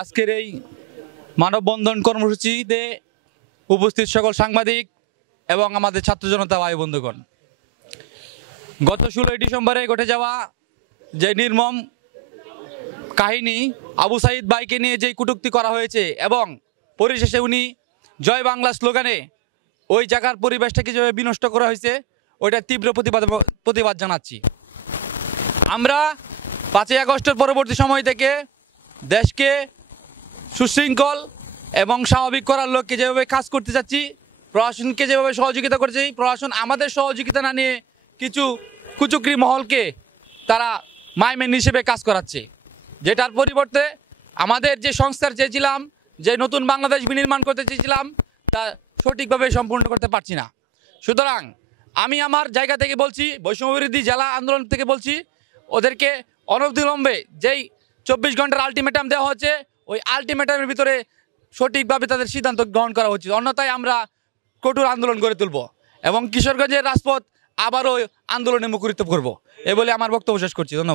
আজকের এই মানববন্ধন কর্মসূচিতে উপস্থিত সকল সাংবাদিক এবং আমাদের ছাত্র জনতা ভাই বন্ধুগণ, গত 16 ডিসেম্বরে ঘটে যাওয়া যে নির্মম কাহিনী, আবু সাইদ ভাইকে নিয়ে যেই কটূক্তি করা হয়েছে এবং পরিশেষে উনি জয় বাংলা স্লোগানে ওই জায়গার পরিবেশটাকে যেভাবে বিনষ্ট করা হয়েছে, ওইটা তীব্র প্রতিবাদ জানাচ্ছি। আমরা 5ই আগস্টের পরবর্তী সময় থেকে দেশকে সুশৃঙ্খল এবং স্বাভাবিক করার লক্ষ্যে যেভাবে কাজ করতে যাচ্ছি, প্রশাসনকে যেভাবে সহযোগিতা করছি, প্রশাসন আমাদের সহযোগিতা না নিয়ে কিছু কুচক্রী মহলকে তারা মাইমেন হিসেবে কাজ করাচ্ছে, যেটার পরিবর্তে আমাদের যে সংস্কার চেয়েছিলাম, যে নতুন বাংলাদেশ বিনির্মাণ করতে চেয়েছিলাম, তা সঠিকভাবে সম্পূর্ণ করতে পারছি না। সুতরাং আমি আমার জায়গা থেকে বলছি, বৈষম্যবিরোধী জেলা আন্দোলন থেকে বলছি, ওদেরকে অনতিবিলম্বে যেই 24 ঘন্টার আলটিমেটাম দেওয়া হচ্ছে, ওই আলটিমেটামের ভিতরে সঠিকভাবে তাদের সিদ্ধান্ত গ্রহণ করা উচিত, অন্যথায় আমরা কঠোর আন্দোলন গড়ে তুলব এবং কিশোরগঞ্জের রাজপথ আবারও আন্দোলনে মুখরিত করব। এ বলে আমার বক্তব্য শেষ করছি। ধন্যবাদ।